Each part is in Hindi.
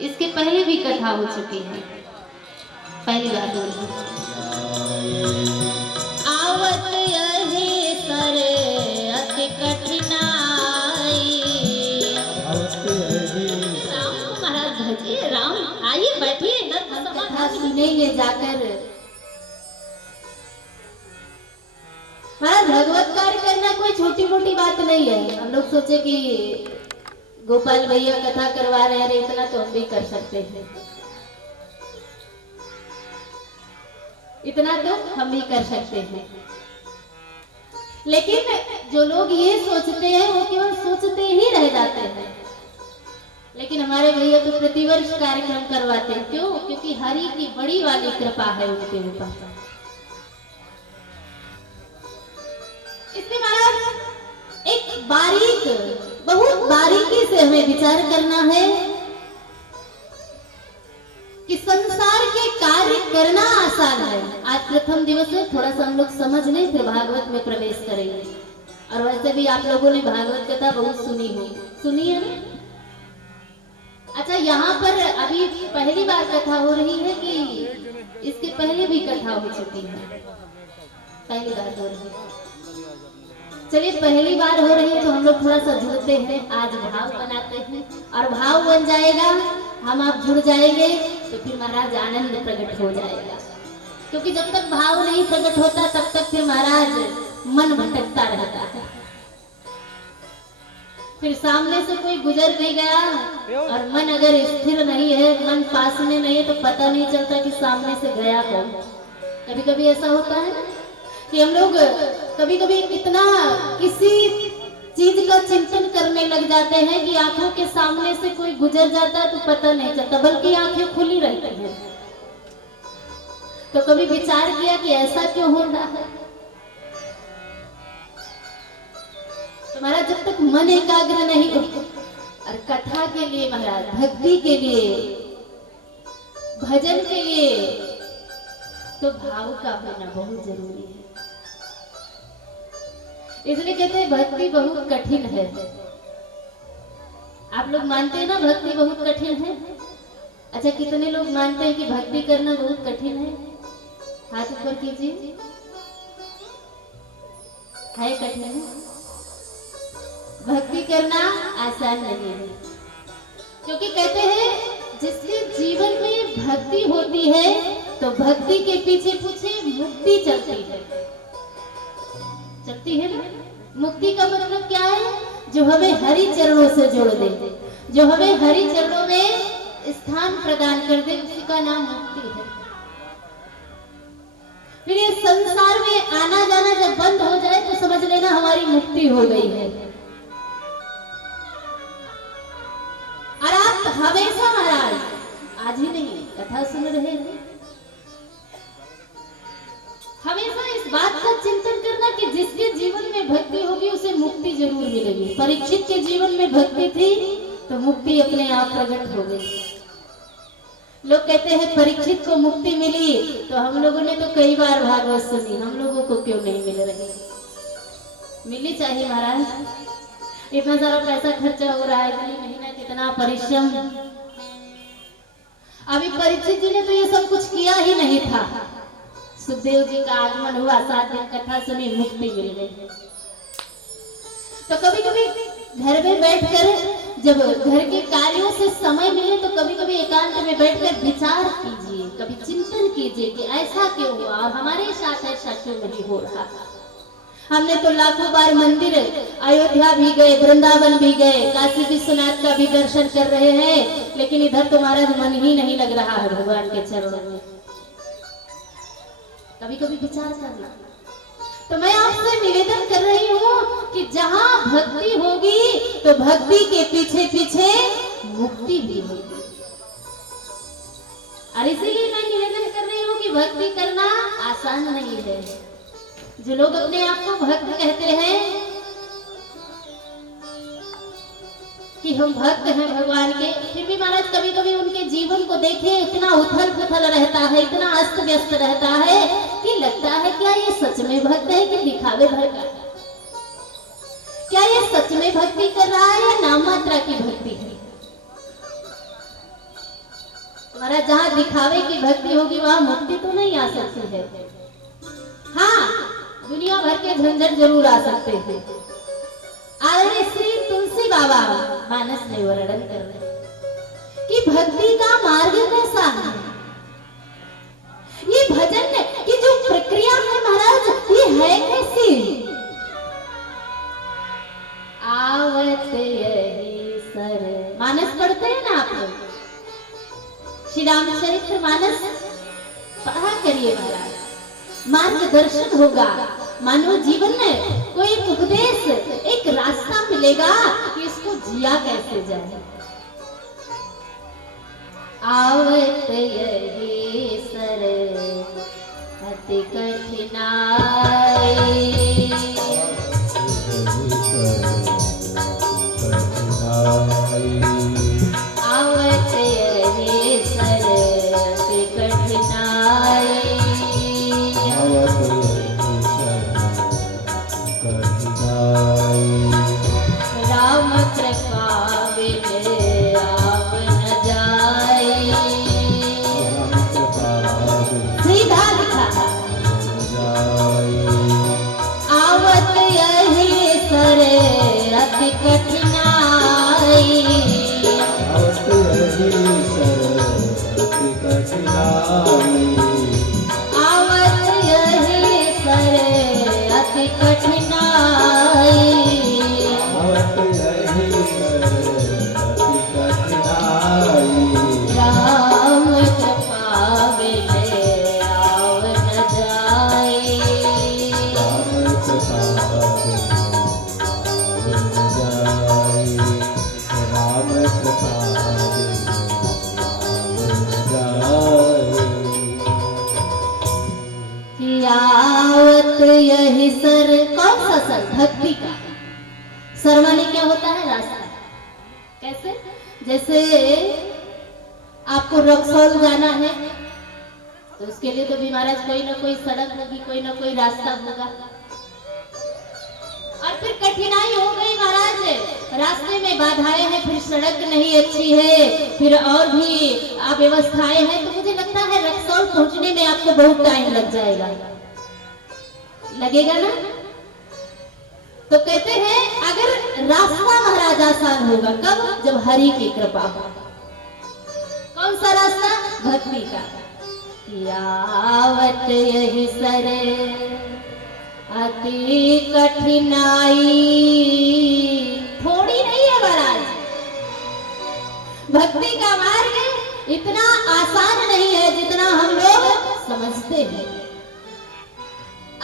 इसके पहले भी कथा हो चुकी है। पहली बात आवत यही करे अति कठिनाई। राम को महाराज भजिए, राम आइए बैठिए, कथा सुनेंगे जाकर। महाराज भगवत कार्य करना कोई छोटी मोटी बात नहीं है। हम लोग सोचे कि गोपाल भैया कथा करवा रहे हैं, इतना तो हम भी कर सकते हैं, इतना तो हम भी कर सकते हैं। लेकिन जो लोग ये सोचते हैं वो केवल सोचते ही रह जाते हैं। लेकिन हमारे भैया तो प्रतिवर्ष कार्यक्रम करवाते हैं। क्यों? क्योंकि हरि की बड़ी वाली कृपा है उनके ऊपर। इसलिए महाराज एक बहुत बारीकी से हमें विचार करना है कि संसार के कार्य करना आसान है। आज प्रथम दिवस है, थोड़ा सा हम लोग समझ लें, फिर भागवत में प्रवेश करेंगे। और वैसे भी आप लोगों ने भागवत कथा बहुत सुनी है ना? अच्छा, यहाँ पर अभी पहली बार कथा हो रही है कि इसके पहले भी कथा हो चुकी है? पहली बार हो रही है। चलिए, पहली बार हो रही है तो हम लोग थोड़ा सा जुड़ते हैं, आज भाव बनाते हैं और भाव बन जाएगा, हम आप जुड़ जाएंगे तो फिर महाराज आनंद प्रकट हो जाएगा। क्योंकि जब तक भाव नहीं प्रकट होता तब तक फिर महाराज मन भटकता रहता है। फिर सामने से कोई गुजर नहीं गया और मन अगर स्थिर नहीं है, मन पास में नहीं है, तो पता नहीं चलता कि सामने से गया कौन। कभी कभी ऐसा होता है ना कि हम लोग कभी कभी इतना किसी चीज का चिंतन करने लग जाते हैं कि आंखों के सामने से कोई गुजर जाता है तो पता नहीं चलता, बल्कि आंखें खुली रहती हैं। तो कभी विचार किया कि ऐसा क्यों हो रहा है? तुम्हारा जब तक मन एकाग्र नहीं हो, और कथा के लिए महाराज, भक्ति के लिए, भजन के लिए, तो भाव का होना बहुत जरूरी है। इसलिए कहते हैं भक्ति बहुत कठिन है। आप लोग मानते हैं ना भक्ति बहुत कठिन है? अच्छा, कितने लोग मानते हैं कि भक्ति करना बहुत कठिन है? हाथ ऊपर कीजिए। है कठिन है? भक्ति करना आसान नहीं है। क्योंकि कहते हैं जिसके जीवन में भक्ति होती है तो भक्ति के पीछे पीछे मुक्ति चलती है। चलती है ना? मुक्ति का मतलब क्या है? जो हमें हरि चरणों से जोड़ दे, जो हमें हरि चरणों में स्थान प्रदान कर दे, उसी का नाम मुक्ति है। फिर ये संसार में आना जाना जब बंद हो जाए तो समझ लेना हमारी मुक्ति हो गई है। और आप हमेशा महाराज, आज ही नहीं कथा सुन रहे हैं, हमेशा इस बात का चिंतन करना कि जिसके जीवन में भक्ति होगी उसे मुक्ति जरूर मिलेगी। परीक्षित के जीवन में भक्ति थी तो मुक्ति अपने आप प्रकट हो गई। लोग कहते हैं परीक्षित को मुक्ति मिली, तो हम लोगों ने तो कई बार भागवत सुनी, हम लोगों को क्यों नहीं मिल रही? मिलनी चाहिए महाराज। इतना सारा पैसा खर्चा हो रहा है, इतनी मेहनत, इतना परिश्रम। अभी परीक्षित जी ने तो ये सब कुछ किया ही नहीं था। सुखदेव जी का आगमन हुआ, 7 दिन कथा सुनी, मुक्ति मिल गई। तो कभी कभी घर में बैठकर जब घर के कार्यों से समय मिले तो कभी कभी एकांत में बैठकर विचार कीजिए, कभी चिंतन कीजिए कि ऐसा क्यों हुआ और हमारे साथ ऐसा क्यों नहीं हो रहा। हमने तो लाखों बार मंदिर, अयोध्या भी गए, वृंदावन भी गए, काशी विश्वनाथ का भी दर्शन कर रहे हैं, लेकिन इधर तो महाराज मन ही नहीं लग रहा है भगवान के चरणों में। कभी कभी विचार करना। तो मैं आपसे निवेदन कर रही हूँ कि जहाँ भक्ति होगी तो भक्ति के पीछे पीछे मुक्ति भी होगी। और इसीलिए मैं निवेदन कर रही हूँ कि भक्ति करना आसान नहीं है। जो लोग अपने आप को भक्त कहते हैं कि हम भक्त हैं भगवान के, फिर भी महाराज कभी कभी उनके जीवन को देखिए, इतना उथल पुथल रहता है, इतना अस्त व्यस्त रहता है कि लगता है क्या ये सच में भक्त है कि दिखावे भर का? क्या ये सच में भक्ति कर रहा है या नाम मात्रा की भक्ति है? महाराज जहाँ दिखावे की भक्ति होगी वहाँ मुक्ति तो नहीं आ सकती है। हाँ, दुनिया भर के झंझट जरूर आ सकते थे। आदरणीय श्री तुलसी बाबा मानस में वर्णन कर रहे कि भक्ति का मार्ग कैसा है। ये भजन की जो प्रक्रिया है महाराज, ये है कैसी। आवत यही सर, मानस पढ़ते हैं ना आप लोग, श्री रामचरित्र मानस पढ़ा करिए महाराज, मार्गदर्शन होगा। मानव जीवन में कोई एक उपदेश, एक रास्ता मिलेगा कि इसको जिया कैसे जाए। आवत यही सर अति कठिनाई, आवत यही सर अति कठिनाई, राम कृपा बिन आव न जाए। सीधा लिखा, आवत यही सर अति कठिनाई, आवत यही सर अति कठिनाई, आवत यही सर अति कठिनाई, आवत यही सर अति कठिनाई, राम कृपा बिन आव न जाए। राम कृपा बिन आव न जाए, राम कृपा बिन आव न कि आवत यही सर, कौन सा सर? भक्ति का सर माने क्या होता है? रास्ता। कैसे? जैसे आपको रक्सौल जाना है तो उसके लिए तो भी महाराज कोई ना कोई सड़क होगी, कोई ना कोई रास्ता होगा। और फिर कठिनाई हो गई महाराज, रास्ते में बाधाएं हैं, फिर सड़क नहीं अच्छी है, फिर और भी अव्यवस्थाएं हैं, तो मुझे लगता है रक्सौल पहुंचने में आपको बहुत टाइम लग जाएगा, लगेगा ना। तो कहते हैं अगर रास्ता महाराज आसान होगा कब? जब हरि की कृपा हो। कौन सा रास्ता? भक्ति का। आवत यही सर अति कठिनाई, थोड़ी नहीं है महाराज। भक्ति का मार्ग इतना आसान नहीं है जितना हम लोग समझते हैं।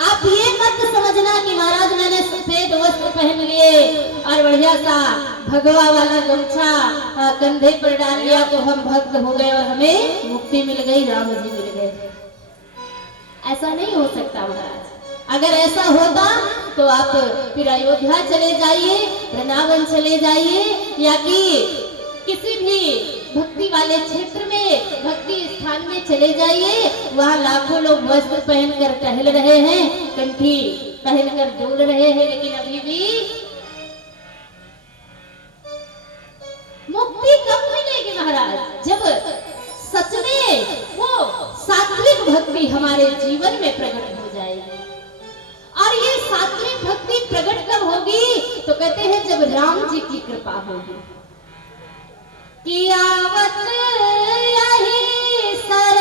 आप ये मत समझना कि महाराज मैंने सफेद वस्त्र पहन लिए और बढ़िया सा भगवा वाला गमछा कंधे पर डाल लिया तो हम भक्त हो गए और हमें मुक्ति मिल गई, राम जी मिल गए। ऐसा नहीं हो सकता महाराज। अगर ऐसा होता तो आप फिर अयोध्या चले जाइए, वृंदावन चले जाइए, या कि किसी भी भक्ति वाले क्षेत्र में, भक्ति स्थान में चले जाइए, वहाँ लाखों लोग वस्त्र पहनकर टहल रहे हैं, कंठी पहनकर डोल रहे हैं, लेकिन अभी भी मुक्ति कब मिलेगी महाराज? जब सच में वो सात्विक भक्ति हमारे जीवन में प्रकट हो जाएगी। और ये सात्विक भक्ति प्रकट कब होगी? तो कहते हैं जब राम जी की कृपा होगी। कि आवत यही सर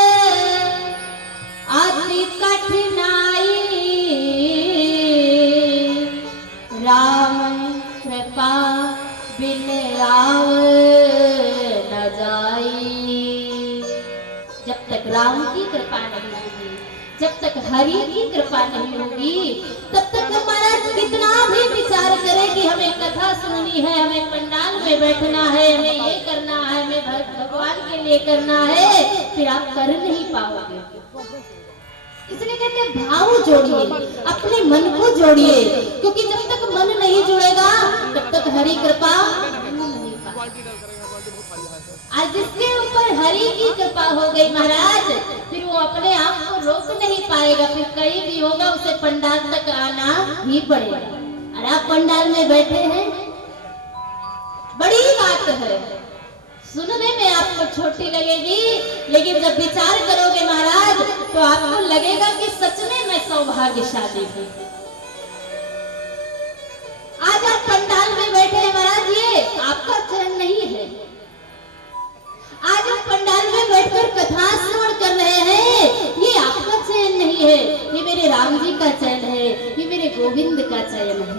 अति कठिनाई, राम कृपा बिन आव न जाई। जब तक राम की कृपा नहीं होगी, जब तक हरि की कृपा नहीं होगी, तब तक हमारा कितना भी विचार करे कि हमें कथा सुननी है, हमें पंडाल में बैठना है, हमें ये करना है, हमें भगवान के लिए करना है, फिर आप कर नहीं पाओगे। इसलिए कहते हैं भाव जोड़िए, अपने मन को जोड़िए, क्योंकि जब तक मन नहीं जुड़ेगा तब तक हरि कृपा नहीं पाएगा। आज जिसके ऊपर हरि की कृपा हो गई महाराज, फिर वो अपने आप को रोक नहीं पाएगा, फिर कहीं भी होगा उसे पंडाल तक आना ही पड़ेगा। और आप पंडाल में बैठे हैं, बड़ी बात है, सुनने में आपको छोटी लगेगी, लेकिन जब विचार करोगे महाराज तो आपको लगेगा कि सच में मैं सौभाग्यशाली हूँ। आज आप पंडाल में बैठे हैं महाराज, ये आपका चयन नहीं है। आज आप पंडाल में बैठकर कथा श्रवण कर रहे हैं, ये आपका चयन नहीं है, ये मेरे राम जी का चयन है, ये मेरे गोविंद का चयन है।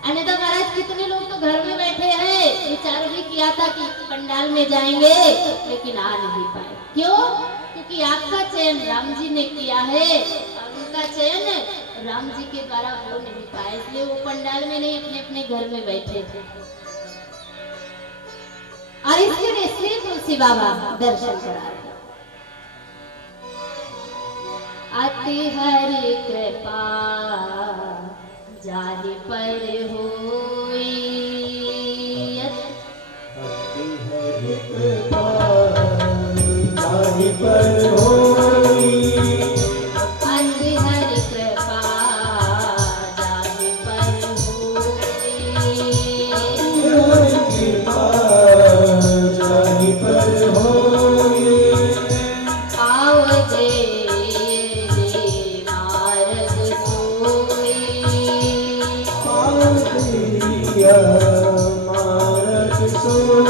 अन्यथा महाराज कितने लोग तो घर में बैठे हैं, विचार भी किया था कि पंडाल में जाएंगे लेकिन आ नहीं पाए। क्यों? क्योंकि आपका चयन राम जी ने किया है और उनका चयन राम जी के द्वारा हो नहीं पाया, इसलिए वो पंडाल में नहीं अपने अपने घर में बैठे थे। और इसके लिए श्री तुलसी बाबा दर्शन करा रहे। अति हरि कृपा जाहि पर होई, अति हरि कृपा जाहि पर होई, अति हरि कृपा जाहि पर होई, हरि कृपा जाहि पर होई, पाव दे मार्ग सोई, पावतिया मारत सोई,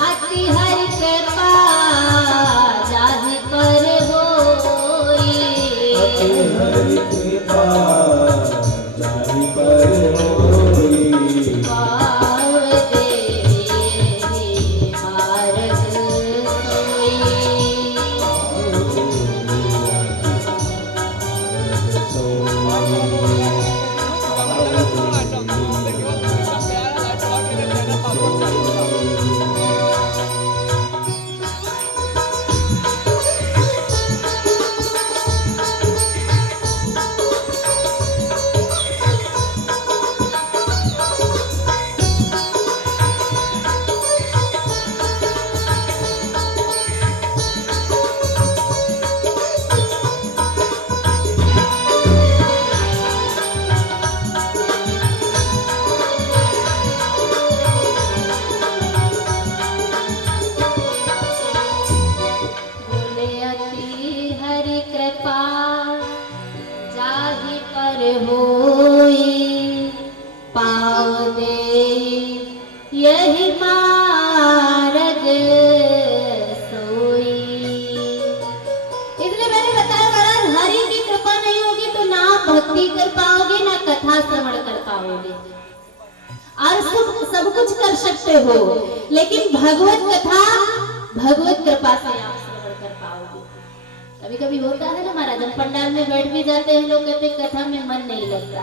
अति हरि कृपा जाहि पर होई, अति हरि कृपा जाहि पर होई, पाव दे मार्ग बोले अति हरि कृपा जाहि पर होई, पाव दे यही मार्ग सोई। इसलिए मैंने बताया महाराज, हरि की कृपा नहीं होगी तो ना आप भक्ति कर पाओगे ना कथा श्रवण कर पाओगे, और सब कुछ कर सकते हो, लेकिन भगवत कथा भगवत कृपा से आप श्रवण कर पाओगे। कभी कभी होता है ना महाराज, हम पंडाल में बैठ भी जाते हैं, लोग कहते हैं कथा में मन नहीं लगता।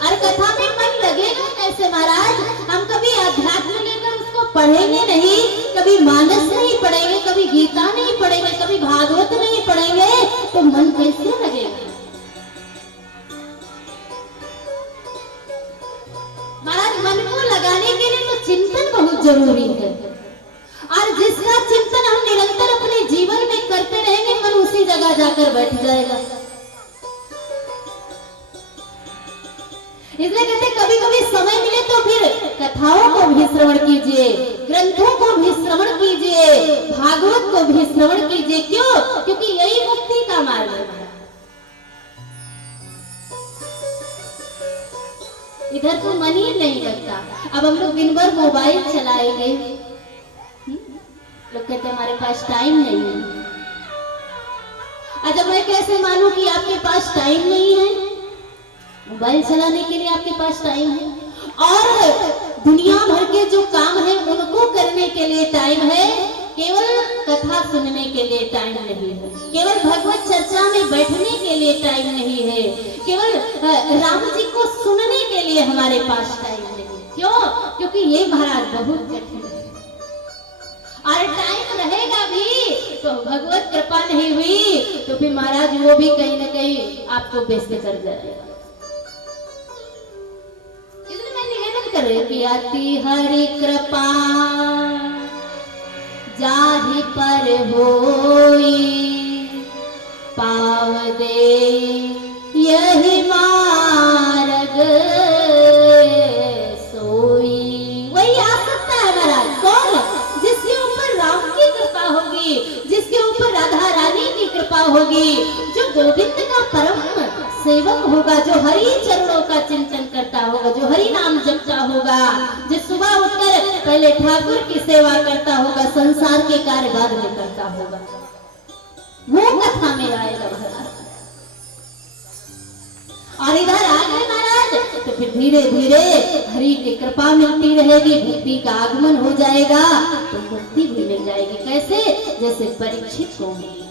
और कथा में मन लगेगा कैसे महाराज? हम कभी अध्यात्म लेकर उसको पढ़ेंगे नहीं, कभी मानस नहीं पढ़ेंगे, कभी गीता नहीं पढ़ेंगे, कभी भागवत नहीं पढ़ेंगे, तो मन कैसे लगेगा महाराज? मन को लगाने के लिए तो चिंतन बहुत जरूरी है, और जिसका चिंतन हम निरंतर अपने जीवन में करते रहेंगे, मन उसी जगह जाकर बैठ जाएगा। इसलिए कहते कभी कभी समय मिले तो फिर कथाओं को भी श्रवण कीजिए, ग्रंथों को भी श्रवण कीजिए, भागवत को भी श्रवण कीजिए। क्यों? क्योंकि यही मुक्ति का मार्ग है। इधर तो मन ही नहीं लगता। अब हम लोग दिन भर मोबाइल चलाएंगे, लोग कहते हमारे पास टाइम नहीं है। अच्छा, मैं कैसे मानूं कि आपके पास टाइम नहीं है? मोबाइल चलाने के लिए आपके पास टाइम है, और दुनिया भर के जो काम है उनको करने के लिए टाइम है, केवल कथा सुनने के लिए टाइम नहीं है, केवल भगवत चर्चा में बैठने के लिए टाइम नहीं है, केवल राम जी को सुनने के लिए हमारे पास टाइम नहीं। क्यों? क्योंकि ये महाराज बहुत कठिन है, और टाइम रहेगा भी तो भगवत कृपा नहीं हुई तो फिर महाराज वो भी कहीं ना कहीं आपको व्यस्त कर जाएगा। इसलिए मैं निवेदन कर रही हूं कि अति हरि कृपा जाहि पर होई, पाव दे यही मार्ग सोई। वही आ सकता है महाराज, कौन? सेवक होगा, जो हरि चरणों का चिंतन करता होगा, जो हरि नाम जपता होगा, जो सुबह उठकर पहले ठाकुर की सेवा करता होगा, संसार के कार्य बाद में करता होगा, वो कथा में आएगा महाराज। और इधर आ गए महाराज तो फिर धीरे धीरे हरि की कृपा मिलती रहेगी, भक्ति का आगमन हो जाएगा, तो मुक्ति भी मिल जाएगी। कैसे? जैसे परीक्षित को मिली,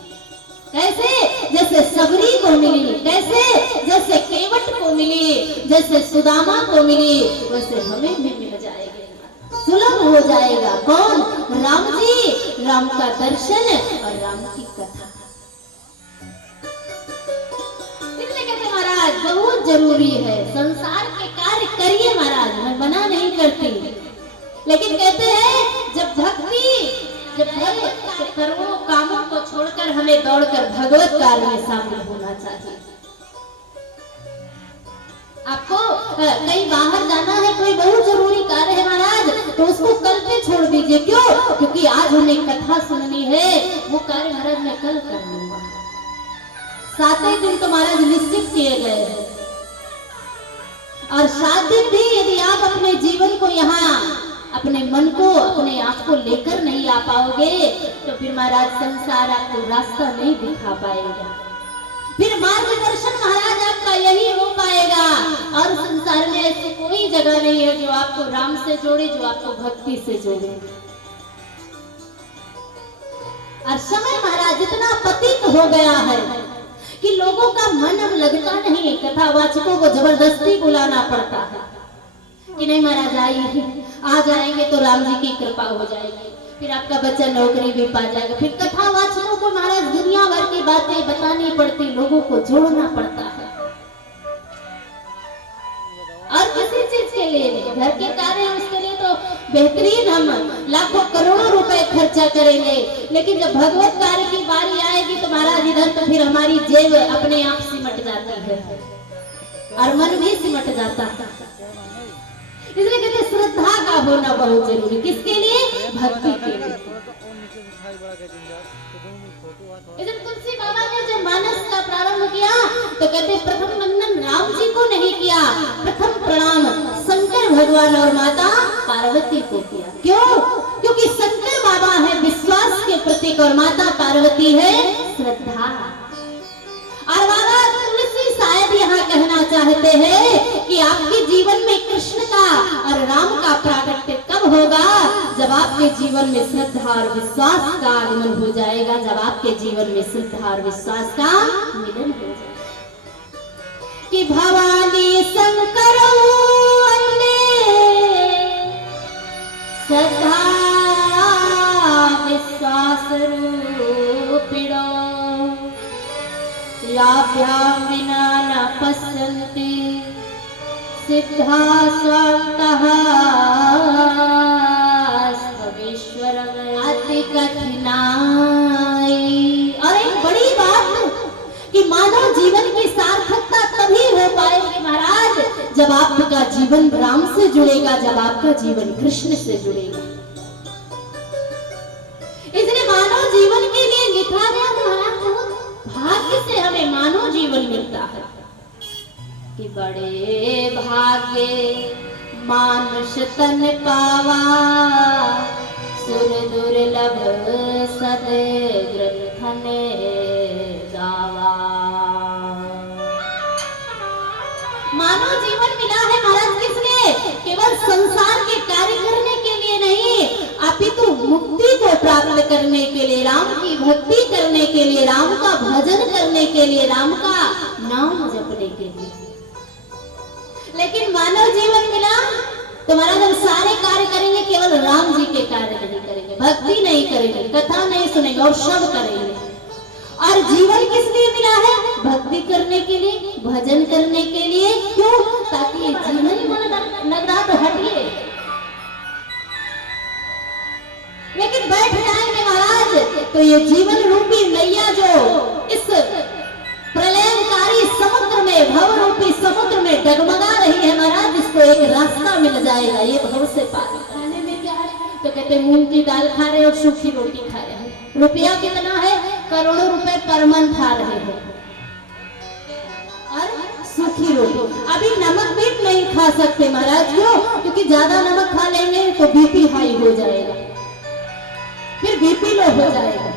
कैसे? जैसे सबरी को मिली, कैसे? जैसे केवट को मिली, जैसे सुदामा को मिली, वैसे हमें भी मिल जाएगी, सुलभ हो जाएगा। कौन? राम जी, राम का दर्शन और राम की कथा। महाराज बहुत जरूरी है, संसार के कार्य करिए महाराज, मैं मना नहीं करती, लेकिन कहते हैं जब भक्त करोड़ों कामों को छोड़कर हमें दौड़कर भगवत कार्य में शामिल होना चाहिए। आपको कहीं बाहर जाना है, कोई बहुत जरूरी कार्य है महाराज, तो उसको कल पे छोड़ दीजिए। क्यों? क्योंकि आज हमें कथा सुननी है, वो कार्य महाराज मैं कल कर लूंगा। 7 दिन तो महाराज निश्चित किए गए हैं, और 7 दिन भी यदि आप अपने जीवन को यहाँ, अपने मन को, अपने आप को लेकर नहीं आ पाओगे, तो फिर महाराज संसार आपको रास्ता नहीं दिखा पाएगा, फिर मार्गदर्शन महाराज आपका यही हो पाएगा। और संसार में ऐसी कोई जगह नहीं है जो आपको राम से जोड़े, जो आपको भक्ति से जोड़े। और समय महाराज इतना पतित हो गया है कि लोगों का मन अब लगता नहीं, कथावाचकों को जबरदस्ती बुलाना पड़ता है कि नहीं महाराज आइए, आ जाएंगे तो राम जी की कृपा हो जाएगी, फिर आपका बच्चा नौकरी भी पा जाएगा। फिर कथावाचकों को महाराज दुनिया भर की बातें बतानी पड़ती, लोगों को जोड़ना पड़ता है। और किसी चीज के लिए नहीं, घर के कार्य है उसके लिए तो बेहतरीन हम लाखों करोड़ों रुपए खर्चा करेंगे, लेकिन जब भगवत कार्य की बारी आएगी तो महाराज इधर तो फिर हमारी जेब अपने आप सिमट जाती है और मन भी सिमट जाता है। इसलिए कहते श्रद्धा का होना बहुत जरूरी। किसके लिए? भक्ति के लिए। तुलसी बाबा ने जब मानस का प्रारंभ किया तो कहते प्रथम वंदन राम जी को नहीं किया, प्रथम प्रणाम शंकर भगवान और माता पार्वती को किया। क्यों? क्योंकि शंकर बाबा है विश्वास के प्रतीक और माता पार्वती है श्रद्धा। और बाबा तुलसी शायद यहाँ कहना चाहते हैं कि आपके जीवन में कृष्ण का और राम का प्राकट्य कब होगा? जब आपके जीवन में श्रद्धा और विश्वास का आगमन हो जाएगा, जब आपके जीवन में श्रद्धा और विश्वास का मिलन हो जाएगा। कि भवानी शंकर श्रद्धा विश्वास रूपिणो याभ्यां विना न पश्यन्ति सिद्धा स्वन्तः अति कठिनाई। और एक बड़ी बात कि मानव जीवन की सार्थकता तभी हो पाएगी महाराज जब आपका जीवन राम से जुड़ेगा, जब आपका जीवन कृष्ण से जुड़ेगा। इसलिए मानव जीवन के लिए लिखा गया महाराज बहुत भाग्य से हमें मानव जीवन मिलता है कि बड़े भाग्य मानुष तन पावा सुर दुर्लभ सद ग्रंथन गावा। मानव जीवन मिला है महाराज किस लिए? केवल संसार के कार्य करने के लिए नहीं, अपितु मुक्ति को प्राप्त करने के लिए, राम की भक्ति करने के लिए, राम का भजन करने के लिए, राम का नाम जपने के लिए। लेकिन मानव जीवन मिला तो महाराज हम सारे कार्य करेंगे, केवल राम जी के कार्य नहीं करेंगे, भक्ति नहीं करेंगे, कथा नहीं सुनेंगे और सब करेंगे। और जीवन किस लिए मिला है? भक्ति करने के लिए, भजन करने के लिए। क्यों? ताकि ये जीवन लग रहा तो हटिए, लेकिन बैठ जाएंगे महाराज तो ये जीवन रूपी नैया जो इस प्रलयकारी समुद्र में, भव रूपी समुद्र में डगमगा रही है महाराज, इसको एक रास्ता मिल जाएगा ये भव से पार। खाने में क्या है? तो कहते मूंग की दाल खा रहे और सूखी रोटी खा रहे हैं। रुपया कितना है? करोड़ों रुपए पर मंथ आ रहे हैं। और सूखी रोटी। अभी नमक भी नहीं खा सकते महाराज, क्यों? क्योंकि ज्यादा नमक खा लेंगे तो बीपी हाई हो जाएगा, फिर बीपी लो हो जाएगा।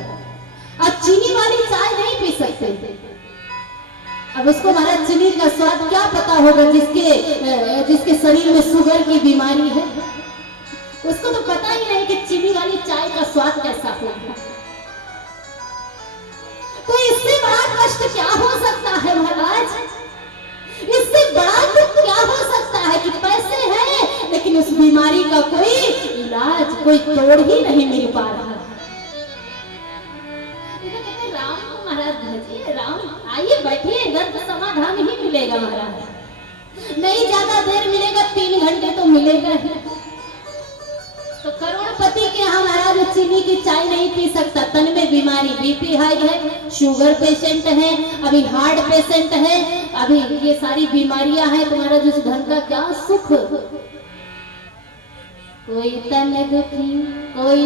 अब चीनी वाली चाय नहीं पी सकते। अब उसको महाराज चीनी का स्वाद क्या पता होगा, जिसके शरीर में शुगर की बीमारी है, उसको तो पता ही नहीं कि चीनी वाली चाय का स्वाद कैसा होगा। तो इससे बड़ा कष्ट क्या हो सकता है महाराज? इससे बड़ा दुख क्या हो सकता है कि पैसे हैं लेकिन उस बीमारी का कोई इलाज, कोई तोड़ ही नहीं मिल पा रहा है। राम को महाराज भजिए, राम आइए बैठिए, इधर तो समाधान ही मिलेगा महाराज। नहीं ज्यादा देर मिलेगा, 3 घंटे तो मिलेगा ही। तो करोड़पति के यहाँ महाराज चीनी की चाय नहीं पी सकता, तन में बीमारी, बीपी हाई है, शुगर पेशेंट है, अभी हार्ट पेशेंट है, अभी ये सारी बीमारियां हैं, तुम्हारा जिस धन का क्या सुख। कोई तन दुखी, कोई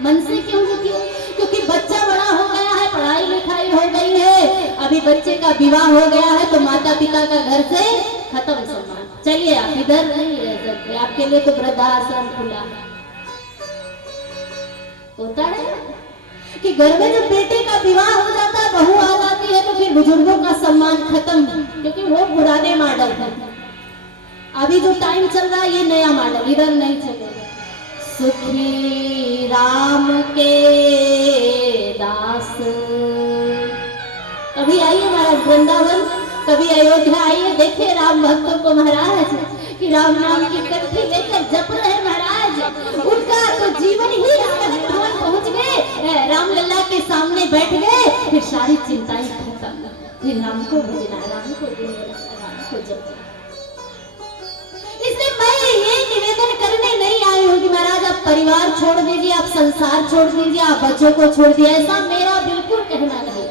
मन से क्यों दुखी? क्योंकि बच्चा बड़ा हो गया है, पढ़ाई लिखाई हो गई है, अभी बच्चे का विवाह हो गया है, तो माता पिता का घर से खत्म सम्मान। चलिए आप इधर नहीं रह सकते, आपके लिए तो वृद्धाश्रम खुला है। होता है कि घर में जब बेटे का विवाह हो जाता है, बहू आ जाती है, तो फिर बुजुर्गों का सम्मान खत्म, क्योंकि वो पुराने मॉडल है। अभी जो टाइम चल रहा है ये नया मॉडल, इधर नहीं चलेगा। सुखी राम के दास, कभी आइए महाराज वृंदावन, कभी अयोध्या आइए, देखिए राम भक्तों को महाराज कि राम नाम की कंठी लेकर जप रहे महाराज, उनका तो जीवन ही भवन पहुंच गए, रामलला के सामने बैठ गए, फिर सारी चिंताएं खत्म, फिर राम को भजना, राम को गुणगान, राम को जपना। इसलिए मैं ये निवेदन करने नहीं आई हूँ कि महाराज आप परिवार छोड़ दीजिए, आप संसार छोड़ दीजिए, आप बच्चों को छोड़ दीजिए, ऐसा मेरा बिल्कुल कहना नहीं।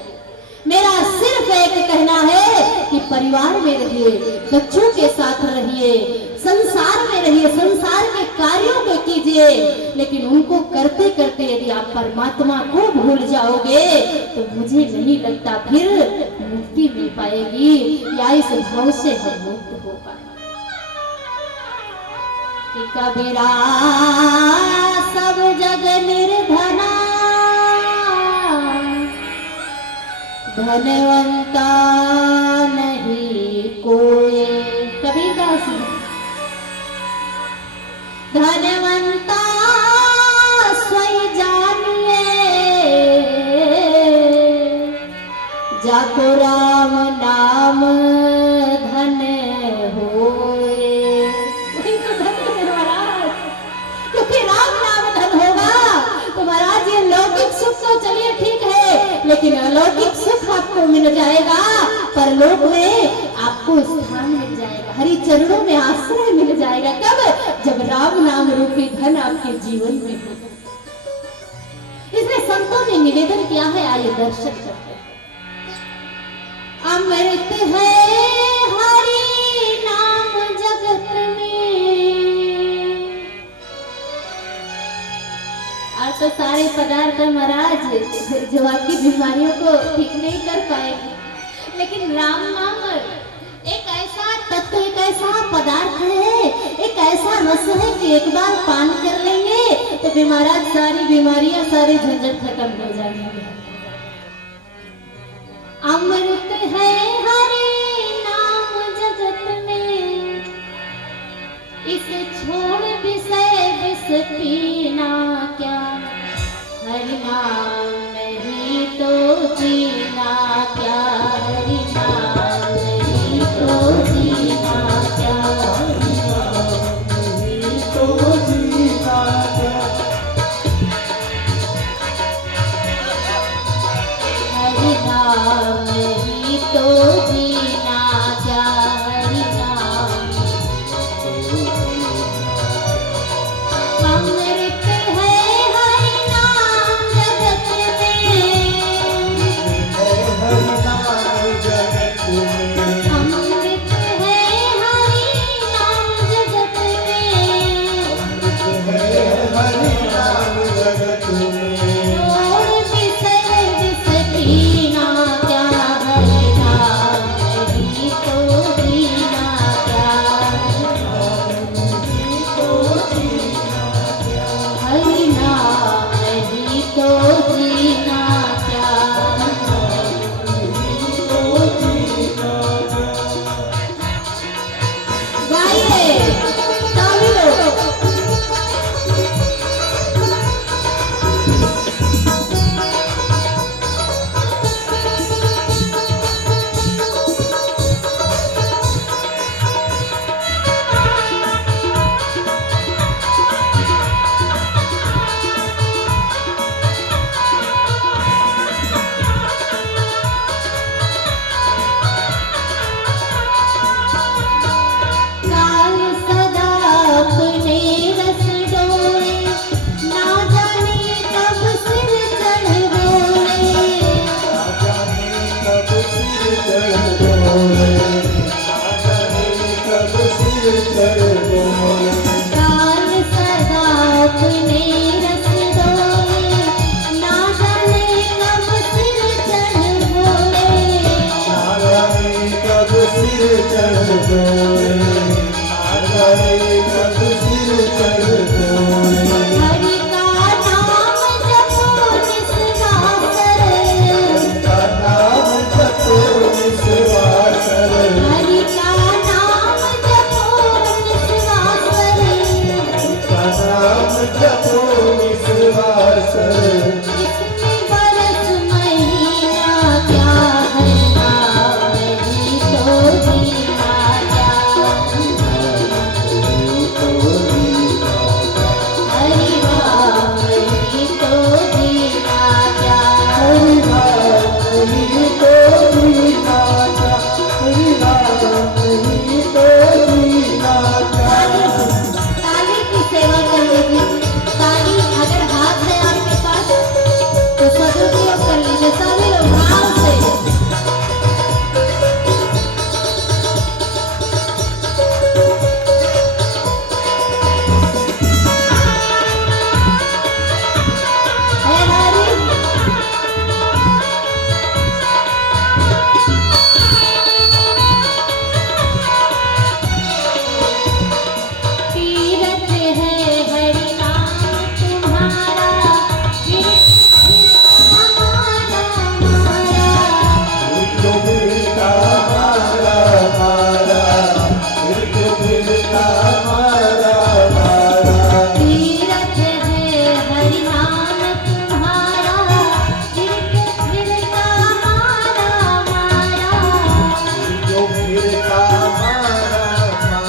मेरा सिर्फ एक कहना है कि परिवार में रहिए, बच्चों के साथ रहिए, संसार में रहिए, संसार के कार्यों को कीजिए, लेकिन उनको करते करते यदि आप परमात्मा को भूल जाओगे तो मुझे नहीं लगता फिर मुक्ति मिल पाएगी, या इस भाव से हम मुक्त हो पाएंगे। कि कबीरा सब जग निर्धना, धनवंता नहीं कोई। कबीरदास धनवंता स्वयं जानिए, जाको राम नाम धन होए। क्योंकि राम नाम धन होगा तो महाराज ये लौकिक सुख तो चलिए ठीक है, लेकिन अलौकिक सुख आपको मिल जाएगा, परलोक में आपको स्थान मिल जाएगा, हरि चरणों में आश्रय मिल जाएगा। कब? जब राम नाम रूपी धन आपके जीवन में हो। इसलिए संतों ने निवेदन किया है, आइए दर्शन करते हैं। अमृत है हरि नाम जगत में, आज तो सारे पदार्थ महाराज जो आपकी बीमारियों को ठीक नहीं कर पाएंगे, लेकिन राम नाम एक ऐसा तत्व, एक ऐसा पदार्थ है, एक ऐसा रस है कि एक बार पान कर लेंगे तो फिर महाराज सारी बीमारियां, सारे झंझट खत्म हो जाएंगे। अमृत है हरि नाम जगत में, इसे छोड़ विषय विष पीना क्या, हरि नाम नहीं तो जीना क्या, हरि नाम नहीं तो जीना क्या, हरि नाम नहीं तो जीना क्या, हरि नाम नहीं तो जीना क्या, हरि नाम। तो विश्वास इस